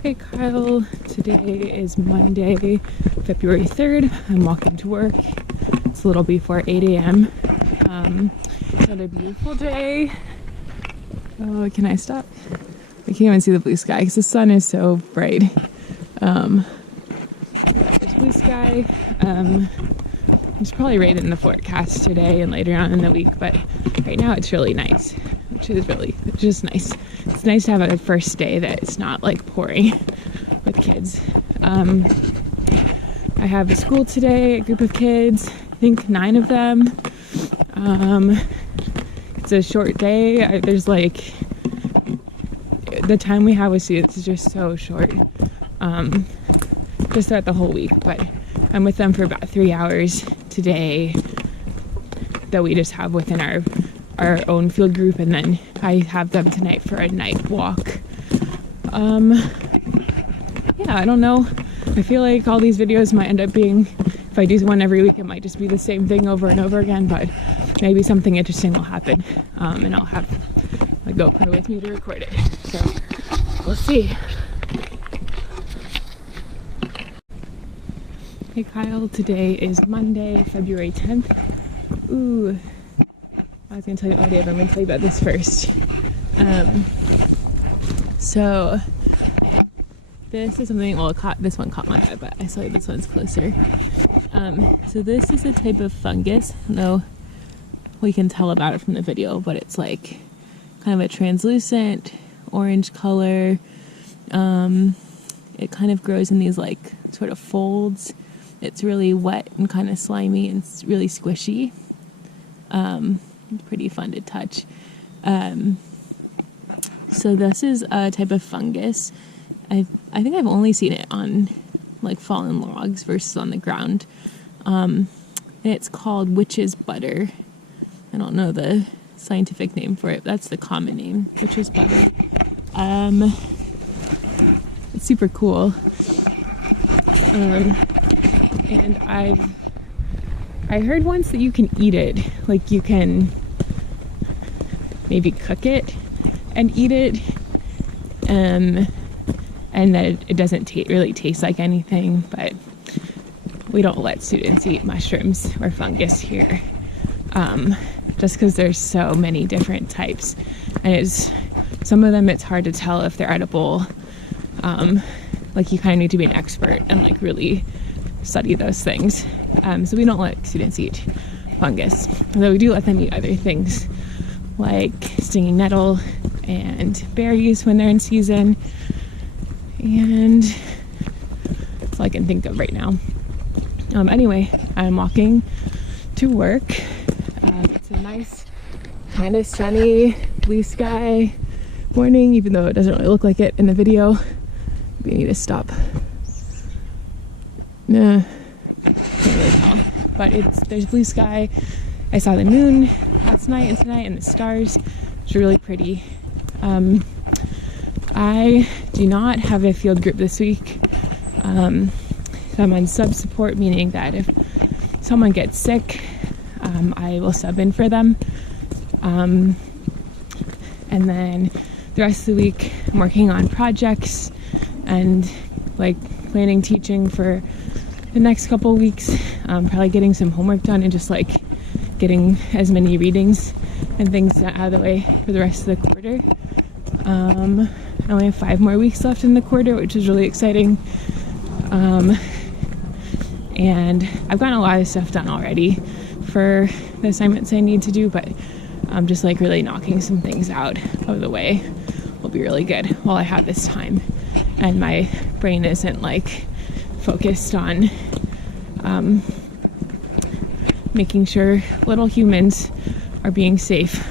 Hey Kyle, today is Monday, February 3rd. I'm walking to work. It's a little before 8 a.m. It's had a beautiful day. Oh, can I stop? I can't even see the blue sky because the sun is so bright. There's blue sky. It's probably right in the forecast today and later on in the week, but right now it's really nice, which is just nice. It's nice to have a first day that it's not like pouring with kids. I have a school today, a group of kids, I think 9 of them. It's a short day. There's like, the time we have with students is just so short. Just throughout the whole week, but I'm with them for about 3 hours today that we just have within our own field group, and then I have them tonight for a night walk. Yeah, I don't know. I feel like all these videos might end up being, if I do one every week, it might just be the same thing over and over again, but maybe something interesting will happen, and I'll have my GoPro with me to record it. So we'll see. Hey Kyle, today is Monday, February 10th. Ooh, I was gonna tell you all day, but I'm gonna tell you about this first. So this is something, well, this one caught my eye, but I saw this one's closer. So this is a type of fungus. I don't know what you can tell about it from the video, but it's like kind of a translucent orange color. It kind of grows in these like sort of folds. It's really wet and kind of slimy and it's really squishy. Pretty fun to touch. So this is a type of fungus. I think I've only seen it on like fallen logs versus on the ground. And it's called witch's butter. I don't know the scientific name for it. That's the common name, witch's butter. It's super cool. And I heard once that you can eat it. Like you can maybe cook it and eat it. And that it doesn't really taste like anything, but we don't let students eat mushrooms or fungus here. Just because there's so many different types. And some of them it's hard to tell if they're edible. Like you kind of need to be an expert and like really study those things. So we don't let students eat fungus, although we do let them eat other things like stinging nettle and berries when they're in season. And that's all I can think of right now. Anyway, I'm walking to work. It's a nice, kind of sunny, blue sky morning, even though it doesn't really look like it in the video. We need to stop. Nah, can't really tell. But there's blue sky. I saw the moon last night and tonight and the stars. It's really pretty. I do not have a field group this week. So I'm on sub support, meaning that if someone gets sick, I will sub in for them. And then the rest of the week, I'm working on projects and like planning teaching for the next couple weeks. Probably getting some homework done and just like getting as many readings and things out of the way for the rest of the quarter. I only have 5 more weeks left in the quarter, which is really exciting. And I've gotten a lot of stuff done already for the assignments I need to do, but just like really knocking some things out of the way will be really good while I have this time. And my brain isn't like focused on making sure little humans are being safe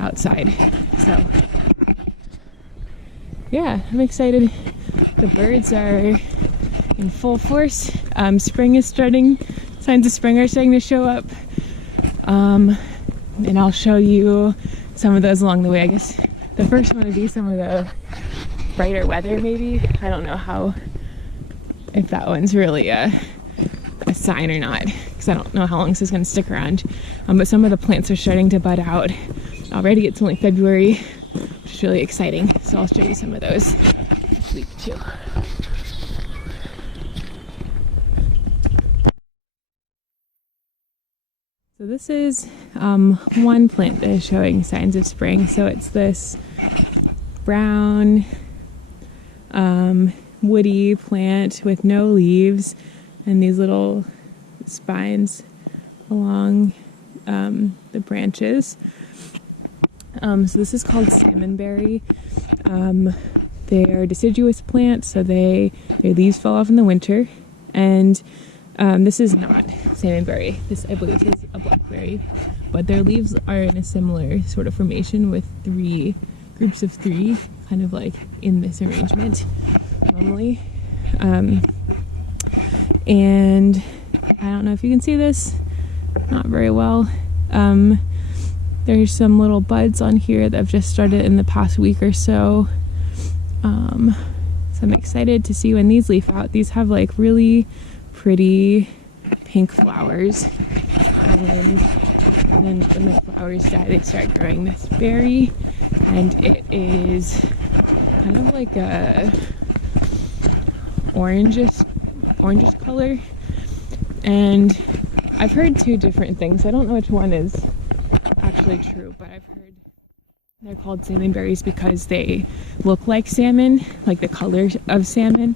outside. So yeah, I'm excited. The birds are in full force. Spring is starting. Signs of spring are starting to show up. And I'll show you some of those along the way. I guess the first one would be some of the brighter weather maybe. I don't know if that one's really a sign or not, because I don't know how long this is going to stick around. But some of the plants are starting to bud out already. It's only February. which is really exciting. So I'll show you some of those this week too. So this is one plant that is showing signs of spring. So it's this brown woody plant with no leaves and these little spines along the branches. So this is called salmonberry. They are deciduous plants, so their leaves fall off in the winter. And this is not salmonberry. This, I believe, is a blackberry. But their leaves are in a similar sort of formation with groups of three, kind of like in this arrangement normally. And I don't know if you can see this, not very well. There's some little buds on here that have just started in the past week or so. So I'm excited to see when these leaf out. These have like really pretty pink flowers, and then when the flowers die they start growing this berry, and it is kind of like a orangish color. And I've heard two different things. I don't know which one is actually true, but I've heard they're called salmonberries because they look like salmon, like the color of salmon.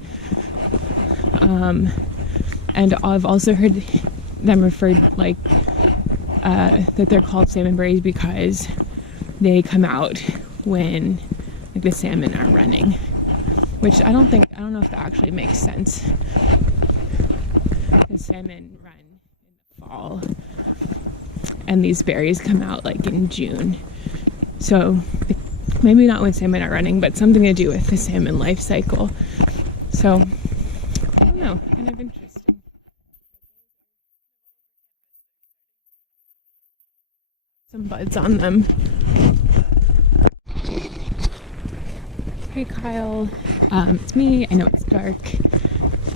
And I've also heard them referred like that they're called salmonberries because they come out when like the salmon are running, which I don't know if that actually makes sense. The salmon run in the fall and these berries come out like in June. So maybe not when salmon are running, but something to do with the salmon life cycle. So I don't know, kind of interesting. Some buds on them. Hey Kyle, it's me. I know it's dark.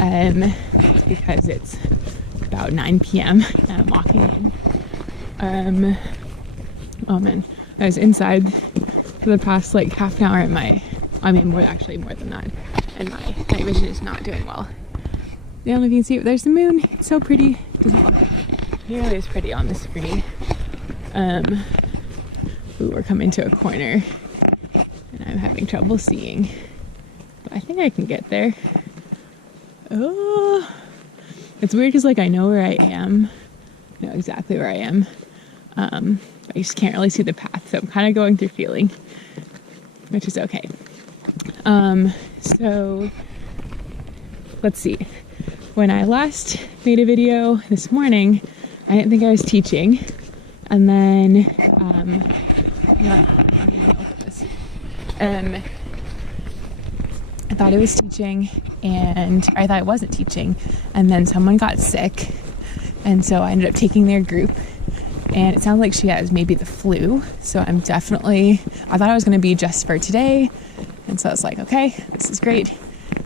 It's because it's about 9 p.m. and I'm walking in. Oh man, I was inside for the past like half an hour more than that, and my night vision is not doing well. I don't know if you can see it, but there's the moon. It's so pretty. It doesn't look nearly as pretty on the screen. Ooh, we're coming to a corner and I'm having trouble seeing, but I think I can get there. Oh, it's weird because like I know where I am, I know exactly where I am. I just can't really see the path, so I'm kind of going through feeling, which is okay. So let's see. When I last made a video this morning, I didn't think I was teaching, and then I thought I was teaching, and I thought I wasn't teaching, and then someone got sick, and so I ended up taking their group. And it sounds like she has maybe the flu. So I thought I was going to be just for today. And so I was like, okay, this is great.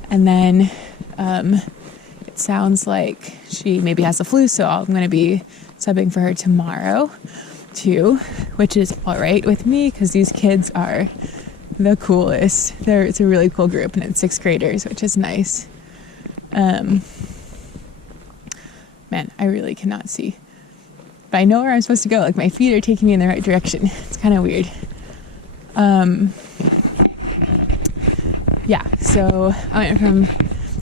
And then it sounds like she maybe has the flu. So I'm going to be subbing for her tomorrow too, which is all right with me because these kids are the coolest. It's a really cool group, and it's 6th graders, which is nice. Man, I really cannot see. But I know where I'm supposed to go. Like, my feet are taking me in the right direction. It's kind of weird. Yeah, so I went from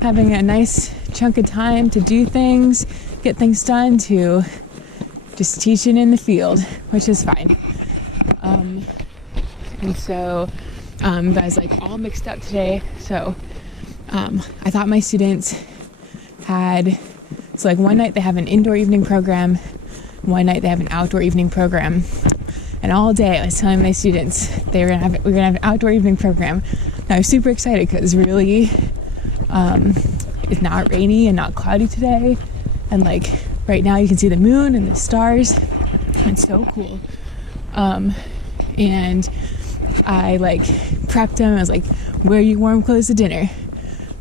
having a nice chunk of time to do things, get things done, to just teaching in the field, which is fine. And so I was like all mixed up today. So I thought my students had, so like one night they have an indoor evening program, one night they have an outdoor evening program, and all day I was telling my students we're gonna have an outdoor evening program. And I was super excited because really it's not rainy and not cloudy today, and like right now you can see the moon and the stars. It's so cool. And I like prepped them. I was like, wear your warm clothes to dinner.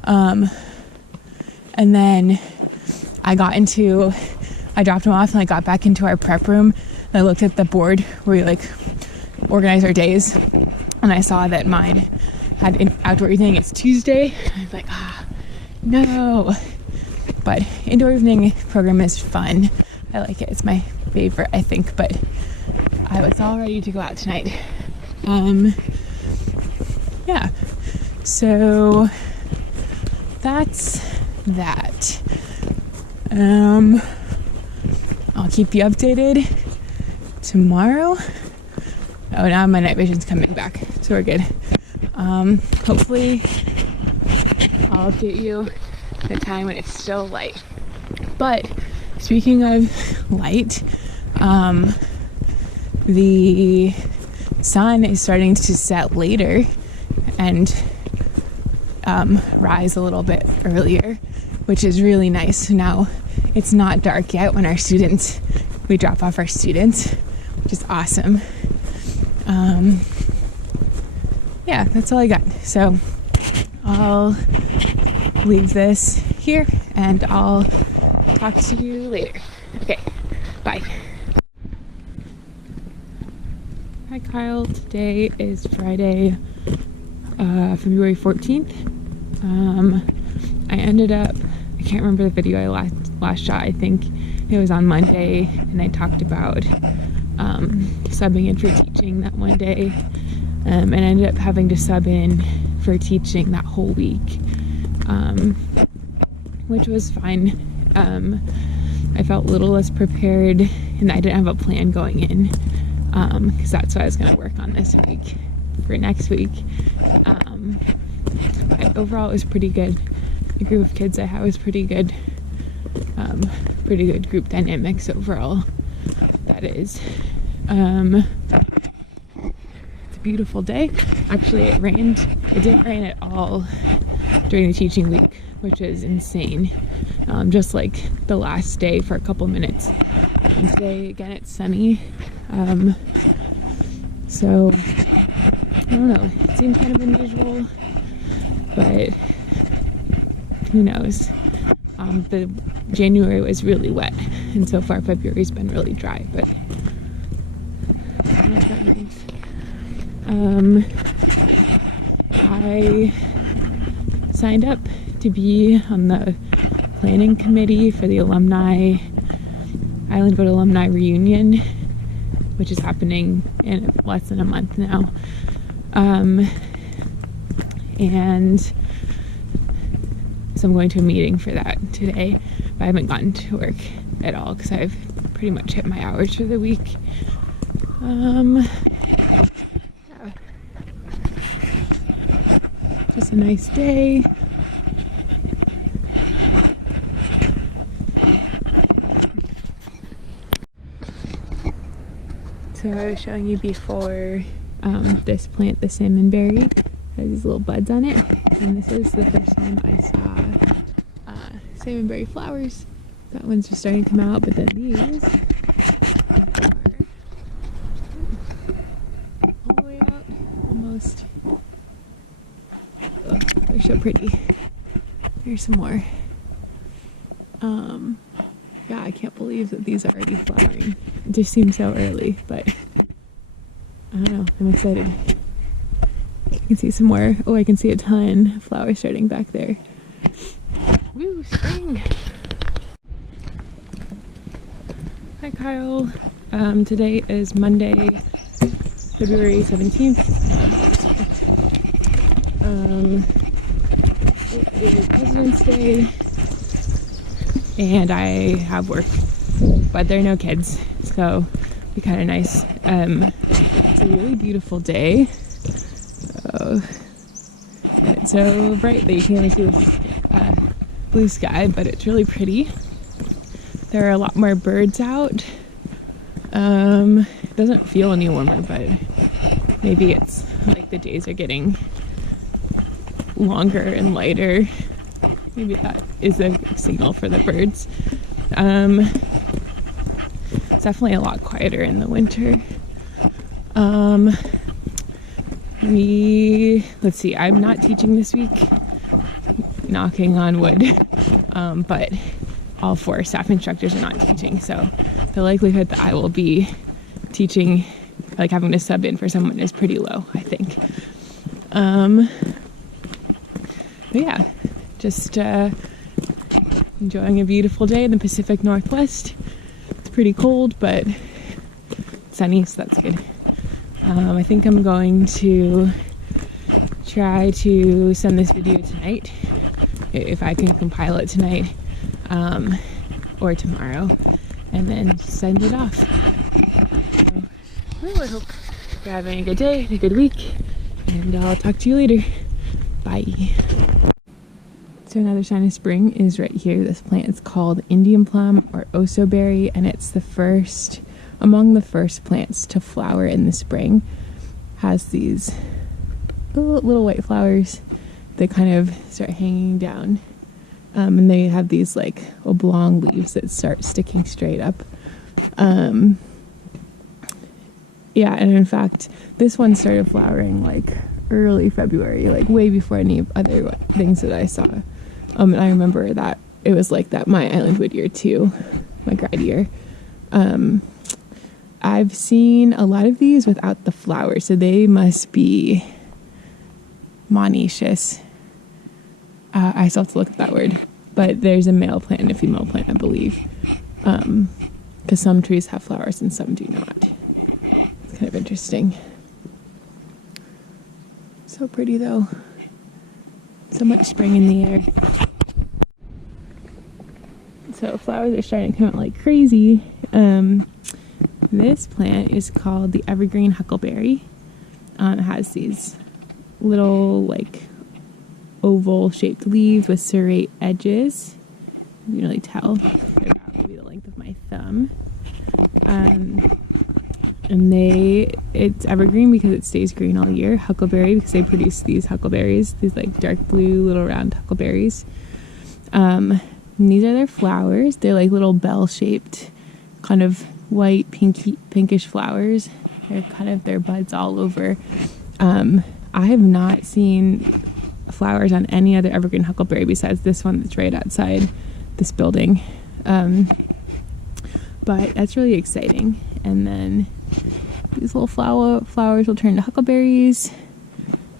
And then I dropped them off and I got back into our prep room and I looked at the board where we like organize our days. And and I saw that mine had an outdoor evening. It's Tuesday. I was like, no. But indoor evening program is fun. I like it. It's my favorite, I think. But I was all ready to go out tonight. Yeah. So that's that. I'll keep you updated tomorrow. Oh, now my night vision's coming back, so we're good. Hopefully I'll update you at a time when it's still light. But speaking of light, the sun is starting to set later and rise a little bit earlier, which is really nice. Now it's not dark yet when we drop off our students, which is awesome. Yeah, that's all I got. So I'll leave this here and I'll talk to you later. Okay, bye. Hi Kyle, today is Friday, February 14th. I ended up, I can't remember the video I last shot. I think it was on Monday, and I talked about subbing in for teaching that one day, and I ended up having to sub in for teaching that whole week, which was fine. I felt a little less prepared, and I didn't have a plan going in, because that's what I was going to work on this week for next week. But overall it was pretty good. The group of kids I had was pretty good. Pretty good group dynamics overall, that is. It's a beautiful day. Actually, it rained. It didn't rain at all during the teaching week, which is insane. Just like the last day for a couple minutes. And today, again, it's sunny. So, I don't know. It seemed kind of unusual, but who knows? The January was really wet, and so far February's been really dry, but I don't know what that means. I signed up to be on the planning committee for the Islandwood Alumni Reunion, which is happening in less than a month now. And so I'm going to a meeting for that today, but I haven't gotten to work at all because I've pretty much hit my hours for the week. Yeah. Just a nice day. So I was showing you before this plant, the salmonberry, has these little buds on it, and this is the first time I saw salmonberry flowers. That one's just starting to come out, but then these are all the way out, almost. Oh, they're so pretty. Here's some more. Yeah, I can't believe that these are already flowering. It just seems so early, but I don't know, I'm excited. I can see some more. Oh, I can see a ton of flowers starting back there. Woo, spring! Hi Kyle. Today is Monday, February 17th. It is President's Day, and I have work, but there are no kids, so it'll be kind of nice. It's a really beautiful day. It's so bright that you can't even see the blue sky, but it's really pretty. There are a lot more birds out. It doesn't feel any warmer, but maybe it's like the days are getting longer and lighter. Maybe that is a signal for the birds. It's definitely a lot quieter in the winter. Let's see, I'm not teaching this week, knocking on wood, but all 4 staff instructors are not teaching, so the likelihood that I will be teaching, like having to sub in for someone, is pretty low, I think. But yeah, just enjoying a beautiful day in the Pacific Northwest. It's pretty cold, but sunny, so that's good. I think I'm going to try to send this video tonight, if I can compile it tonight, or tomorrow, and then send it off. So, well, I hope you're having a good day and a good week, and I'll talk to you later. Bye. So another sign of spring is right here. This plant is called Indian plum or osoberry, and it's among the first plants to flower in the spring. Has these little white flowers that kind of start hanging down, and they have these like oblong leaves that start sticking straight up. Yeah, and in fact, this one started flowering like early February, like way before any other things that I saw. And I remember that it was like that my Island Wood year too, my grad year. I've seen a lot of these without the flowers, so they must be monoecious. I still have to look at that word, but there's a male plant and a female plant, I believe, because some trees have flowers and some do not. It's kind of interesting. So pretty though. So much spring in the air. So flowers are starting to come out like crazy. This plant is called the evergreen huckleberry. It has these little like oval shaped leaves with serrate edges. You can really tell. They're about maybe the length of my thumb. And it's evergreen because it stays green all year. Huckleberry because they produce these huckleberries, these like dark blue little round huckleberries. And these are their flowers. They're like little bell shaped, kind of white pinkish flowers. They're kind of their buds all over. I have not seen flowers on any other evergreen huckleberry besides this one that's right outside this building. But that's really exciting. And then these little flowers will turn to huckleberries.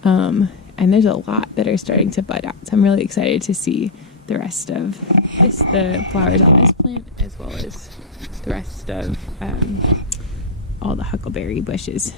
And there's a lot that are starting to bud out. So I'm really excited to see the rest of the flowers on this plant, as well as the rest of all the huckleberry bushes.